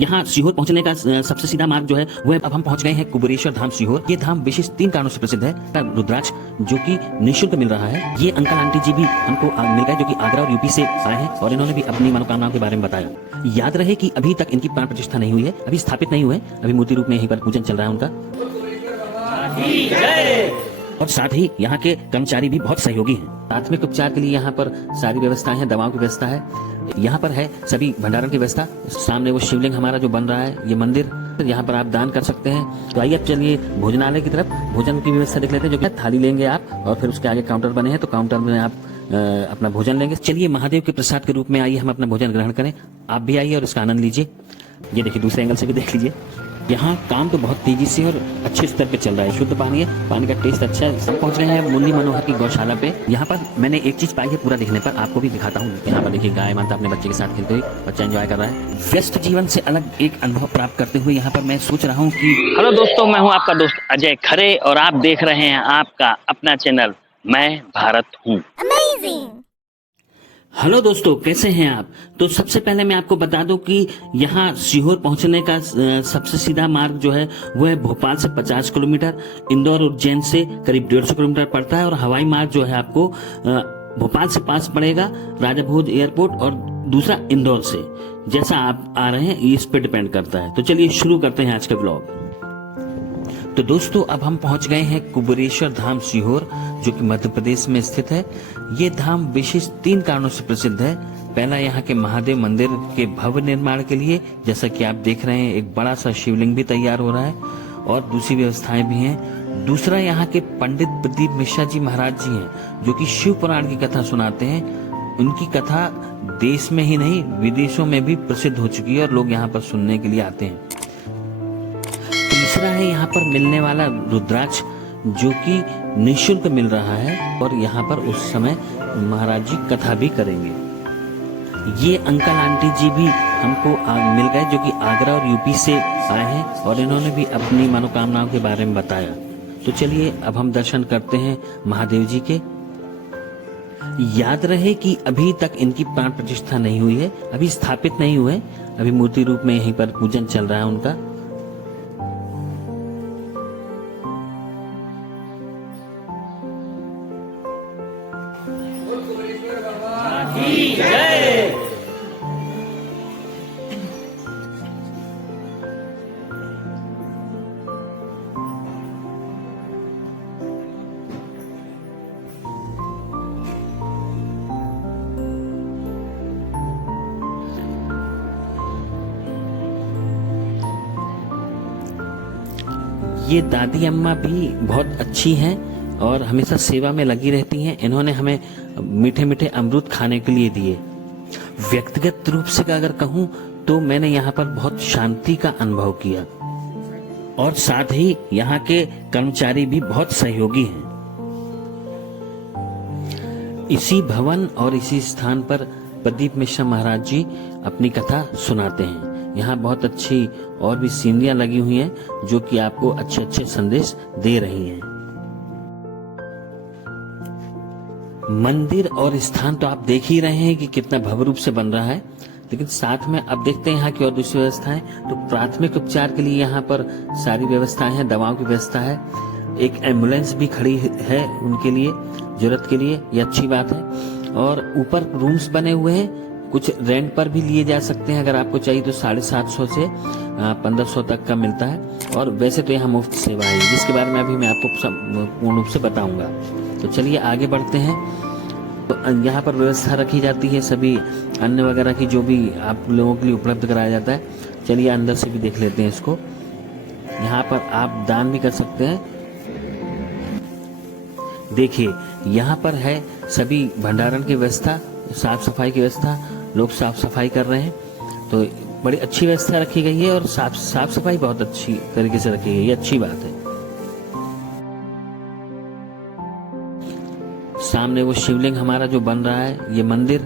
यहाँ सीहोर पहुंचने का सबसे सीधा मार्ग जो है वो है। अब हम पहुंच गए हैं कुबेरेश्वर धाम सीहोर। ये धाम विशेष 3 कारणों से प्रसिद्ध है। रुद्राक्ष जो कि निःशुल्क मिल रहा है। ये अंकल आंटी जी भी हमको मिल गए जो कि आगरा और यूपी से आए हैं और इन्होंने भी अपनी मनोकामनाओं के बारे में बताया। याद रहे कि अभी तक इनकी प्राण प्रतिष्ठा नहीं हुई है, अभी स्थापित नहीं हुए, अभी मूर्ति रूप में यहीं पर पूजन चल रहा है उनका। और साथ ही यहाँ के कर्मचारी भी बहुत सहयोगी हैं। प्राथमिक उपचार के लिए यहाँ पर सारी व्यवस्थाएं हैं, दवाओं की व्यवस्था है, यहाँ पर है सभी भंडारण की व्यवस्था। सामने वो शिवलिंग हमारा जो बन रहा है, ये मंदिर, यहाँ पर आप दान कर सकते हैं। तो आइए अब चलिए भोजनालय की तरफ, भोजन की व्यवस्था देख लेते हैं। जो कि थाली लेंगे आप और फिर उसके आगे काउंटर बने हैं, तो काउंटर में आप अपना भोजन लेंगे। चलिए महादेव के प्रसाद के रूप में आइए हम अपना भोजन ग्रहण करें। आप भी आइए और इसका आनंद लीजिए। ये देखिए दूसरे एंगल से भी देख लीजिए। यहाँ काम तो बहुत तेजी से और अच्छे स्तर पे चल रहा है। शुद्ध पानी है, पानी का टेस्ट अच्छा है। सब पहुंच रहे हैं मुन्नी मनोहर की गौशाला पे। यहाँ पर मैंने एक चीज पाई है, पूरा दिखने पर आपको भी दिखाता हूँ। यहाँ पर देखिए गाय माता अपने बच्चे के साथ खेलते हुए, बच्चा एंजॉय कर रहा है। व्यस्त जीवन से अलग एक अनुभव प्राप्त करते हुए यहाँ पर मैं सोच रहा हूँ कि हेलो दोस्तों, मैं हूँ आपका दोस्त अजय खरे और आप देख रहे हैं आपका अपना चैनल मैं भारत हूँ। हेलो दोस्तों, कैसे हैं आप। तो सबसे पहले मैं आपको बता दूं कि यहाँ सीहोर पहुंचने का सबसे सीधा मार्ग जो है वो है भोपाल से 50 किलोमीटर, इंदौर उज्जैन से करीब 150 किलोमीटर पड़ता है। और हवाई मार्ग जो है आपको भोपाल से पास पड़ेगा, राजा भोज एयरपोर्ट, और दूसरा इंदौर से। जैसा आप आ रहे हैं इस पे डिपेंड करता है। तो चलिए शुरू करते हैं आज का ब्लॉग। तो दोस्तों अब हम पहुंच गए हैं कुबेरेश्वर धाम सीहोर, जो कि मध्य प्रदेश में स्थित है। ये धाम विशेष 3 कारणों से प्रसिद्ध है। पहला, यहाँ के महादेव मंदिर के भव्य निर्माण के लिए, जैसा कि आप देख रहे हैं एक बड़ा सा शिवलिंग भी तैयार हो रहा है और दूसरी व्यवस्थाएं भी हैं। दूसरा, यहाँ के पंडित प्रदीप मिश्रा जी महाराज जी हैं जो कि शिव पुराण की कथा सुनाते हैं। उनकी कथा देश में ही नहीं विदेशों में भी प्रसिद्ध हो चुकी है और लोग यहाँ पर सुनने के लिए आते हैं। तीसरा है यहाँ पर मिलने वाला रुद्राक्ष जो कि निःशुल्क मिल रहा है और यहाँ पर उस समय महाराज जी कथा भी करेंगे। ये अंकल आंटी जी भी हमको मिल गए जो कि आगरा और यूपी से आए हैं और इन्होंने भी अपनी मनोकामनाओं के बारे में बताया। तो चलिए अब हम दर्शन करते हैं महादेव जी के। याद रहे कि अभी तक इनकी प्राण प्रतिष्ठा नहीं हुई है, अभी स्थापित नहीं हुए, अभी मूर्ति रूप में यहीं पर पूजन चल रहा है उनका। ये दादी अम्मा भी बहुत अच्छी हैं और हमेशा सेवा में लगी रहती हैं। इन्होंने हमें मीठे मीठे अमृत खाने के लिए दिए। व्यक्तिगत रूप से अगर कहूँ तो मैंने यहाँ पर बहुत शांति का अनुभव किया और साथ ही यहाँ के कर्मचारी भी बहुत सहयोगी हैं। इसी भवन और इसी स्थान पर प्रदीप मिश्रा महाराज जी अपनी कथा सुनाते हैं। यहाँ बहुत अच्छी और भी सीनरियां लगी हुई हैं जो कि आपको अच्छे अच्छे संदेश दे रही हैं। मंदिर और स्थान तो आप देख ही रहे हैं कि कितना भव्य रूप से बन रहा है, लेकिन साथ में अब देखते हैं यहाँ की और दूसरी व्यवस्थाएं। तो प्राथमिक उपचार के लिए यहाँ पर सारी व्यवस्थाएं हैं, दवाओं की व्यवस्था है, एक एम्बुलेंस भी खड़ी है उनके लिए जरूरत के लिए, ये अच्छी बात है। और ऊपर रूम्स बने हुए हैं, कुछ रेंट पर भी लिए जा सकते हैं। अगर आपको चाहिए तो 750 से 1500 तक का मिलता है। और वैसे तो यहाँ मुफ्त सेवा है जिसके बारे में अभी मैं आपको पूर्ण रूप से बताऊंगा। तो चलिए आगे बढ़ते हैं। तो यहाँ पर व्यवस्था रखी जाती है सभी अन्न वगैरह की, जो भी आप लोगों के लिए उपलब्ध कराया जाता है। चलिए अंदर से भी देख लेते हैं इसको। यहाँ पर आप दान भी कर सकते हैं। देखिए यहाँ पर है सभी भंडारण की व्यवस्था, साफ सफाई की व्यवस्था, लोग साफ सफाई कर रहे हैं। तो बड़ी अच्छी व्यवस्था रखी गई है और साफ सफाई बहुत अच्छी तरीके से रखी गई है, अच्छी बात है। सामने वो शिवलिंग हमारा जो बन रहा है, ये मंदिर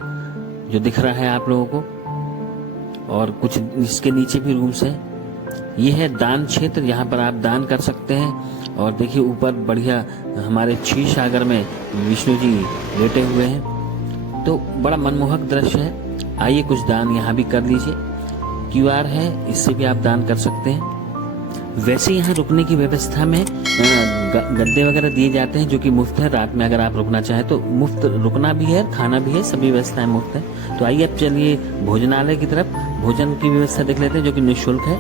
जो दिख रहा है आप लोगों को, और कुछ इसके नीचे भी रूम्स हैं। ये है दान क्षेत्र, यहाँ पर आप दान कर सकते हैं। और देखिए ऊपर बढ़िया हमारे क्षीर सागर में विष्णु जी लेटे हुए हैं, तो बड़ा मनमोहक दृश्य है। आइए कुछ दान यहाँ भी कर लीजिए। QR है, इससे भी आप दान कर सकते हैं। वैसे यहाँ रुकने की व्यवस्था में गद्दे वगैरह दिए जाते हैं जो कि मुफ्त है। रात में अगर आप रुकना चाहें तो मुफ्त रुकना भी है, खाना भी है, सभी व्यवस्थाएं मुफ्त है। तो आइए अब चलिए भोजनालय की तरफ भोजन की व्यवस्था देख लेते हैं जो कि निःशुल्क है।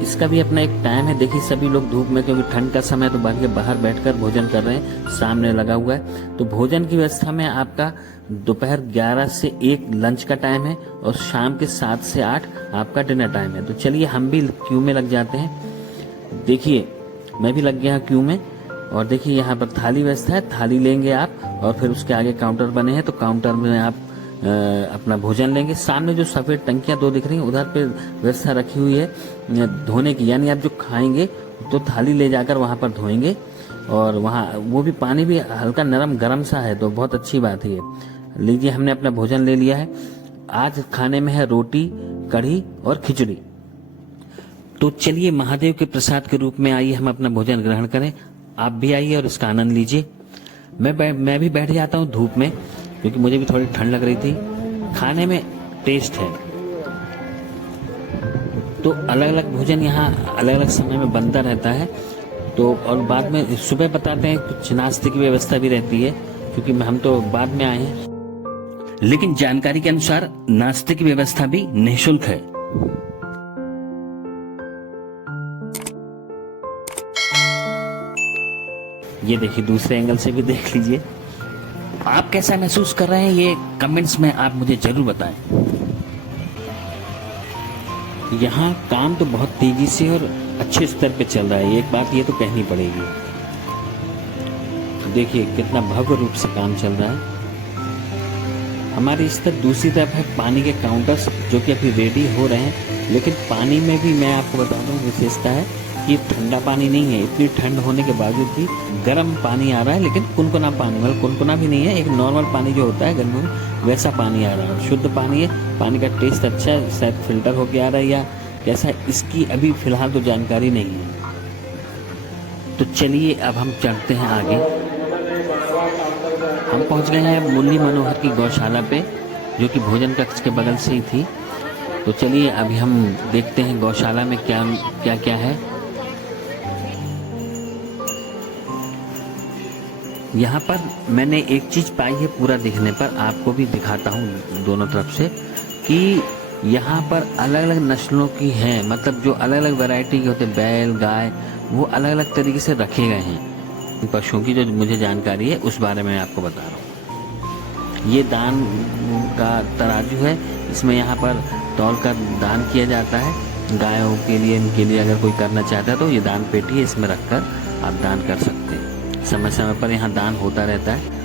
इसका भी अपना एक टाइम है। देखिए सभी लोग धूप में, क्योंकि ठंड का समय, तो बाहर बैठकर भोजन कर रहे हैं, सामने लगा हुआ है। तो भोजन की व्यवस्था में आपका दोपहर 11 से 1 लंच का टाइम है और शाम के 7 से 8 आपका डिनर टाइम है। तो चलिए हम भी क्यू में लग जाते हैं। देखिए मैं भी लग गया क्यू में, और देखिए यहाँ पर थाली व्यवस्था है, थाली लेंगे आप और फिर उसके आगे काउंटर बने हैं, तो काउंटर में आप अपना भोजन लेंगे। सामने जो सफ़ेद टंकियाँ 2 दिख रही हैं, उधर पे व्यवस्था रखी हुई है धोने की, यानी आप जो खाएंगे तो थाली ले जाकर वहाँ पर धोएंगे, और वहाँ वो भी पानी भी हल्का नरम गरम सा है, तो बहुत अच्छी बात है ये। लीजिए हमने अपना भोजन ले लिया है। आज खाने में है रोटी, कढ़ी और खिचड़ी। तो चलिए महादेव के प्रसाद के रूप में आइए हम अपना भोजन ग्रहण करें। आप भी आइए और इसका आनंद लीजिए। मैं भी बैठ जाता हूँ धूप में, क्योंकि मुझे भी थोड़ी ठंड लग रही थी। खाने में टेस्ट है, तो अलग अलग भोजन यहाँ अलग अलग समय में बनता रहता है। तो और बाद में सुबह बताते हैं कुछ नाश्ते की व्यवस्था भी रहती है, क्योंकि हम तो बाद में आए हैं। लेकिन जानकारी के अनुसार नाश्ते की व्यवस्था भी निःशुल्क है। ये देखिए दूसरे एंगल से भी देख लीजिए। आप कैसा महसूस कर रहे हैं ये कमेंट्स में आप मुझे जरूर बताएं। यहाँ काम तो बहुत तेजी से और अच्छे स्तर पे चल रहा है, एक बात ये तो कहनी पड़ेगी। देखिए कितना भव्य रूप से काम चल रहा है। हमारी इस तरफ दूसरी तरफ है पानी के काउंटर्स जो कि अभी रेडी हो रहे हैं, लेकिन पानी में भी मैं आपको बता दूं विशेषता है कि ठंडा पानी नहीं है। इतनी ठंड होने के बावजूद भी गर्म पानी आ रहा है, लेकिन कुनकुना पानी, मतलब कुनकुना भी नहीं है, एक नॉर्मल पानी जो होता है गर्मियों में वैसा पानी आ रहा है। शुद्ध पानी है, पानी का टेस्ट अच्छा है, शायद फिल्टर होके आ रहा है या कैसा, इसकी अभी फिलहाल तो जानकारी नहीं है। तो चलिए अब हम चलते हैं आगे। हम पहुंच गए हैं मुरली मनोहर की गौशाला पे, जो कि भोजन कक्ष के बगल से ही थी। तो चलिए अभी हम देखते हैं गौशाला में क्या क्या क्या है। यहाँ पर मैंने एक चीज पाई है पूरा देखने पर, आपको भी दिखाता हूँ दोनों तरफ से, कि यहाँ पर अलग अलग नस्लों की हैं, मतलब जो अलग अलग वैरायटी के होते हैं, बैल गाय, वो अलग अलग तरीके से रखे गए हैं। पशुओं की जो मुझे जानकारी है उस बारे में आपको बता रहा हूँ। ये दान का तराजू है, इसमें यहाँ पर तौल कर दान किया जाता है। गायों के लिए, इनके लिए अगर कोई करना चाहता है तो ये दान पेटी है, इसमें रखकर आप दान कर सकते हैं। समय समय पर यहाँ दान होता रहता है।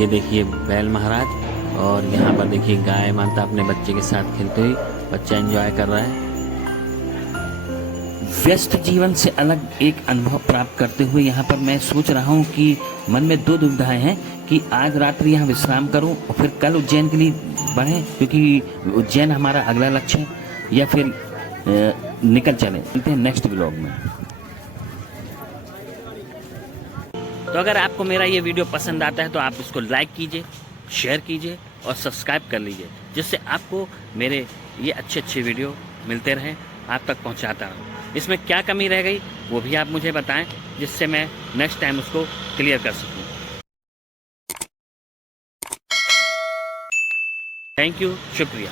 ये देखिए बैल महाराज, और यहाँ पर देखिए गाय माता अपने बच्चे के साथ खेलते हुए, बच्चा एंजॉय कर रहा है। व्यस्त जीवन से अलग एक अनुभव प्राप्त करते हुए यहाँ पर मैं सोच रहा हूँ कि मन में 2 दुविधाएं हैं कि आज रात्रि यहाँ विश्राम करूँ और फिर कल उज्जैन के लिए बढ़ें, क्योंकि उज्जैन हमारा अगला लक्ष्य है, या फिर निकल चले। मिलते हैं नेक्स्ट ब्लॉग में। तो अगर आपको मेरा ये वीडियो पसंद आता है तो आप इसको लाइक कीजिए, शेयर कीजिए और सब्सक्राइब कर लीजिए, जिससे आपको मेरे ये अच्छे वीडियो मिलते रहें, आप तक पहुंचाता रहूं। इसमें क्या कमी रह गई वो भी आप मुझे बताएं, जिससे मैं नेक्स्ट टाइम उसको क्लियर कर सकूं। थैंक यू, शुक्रिया।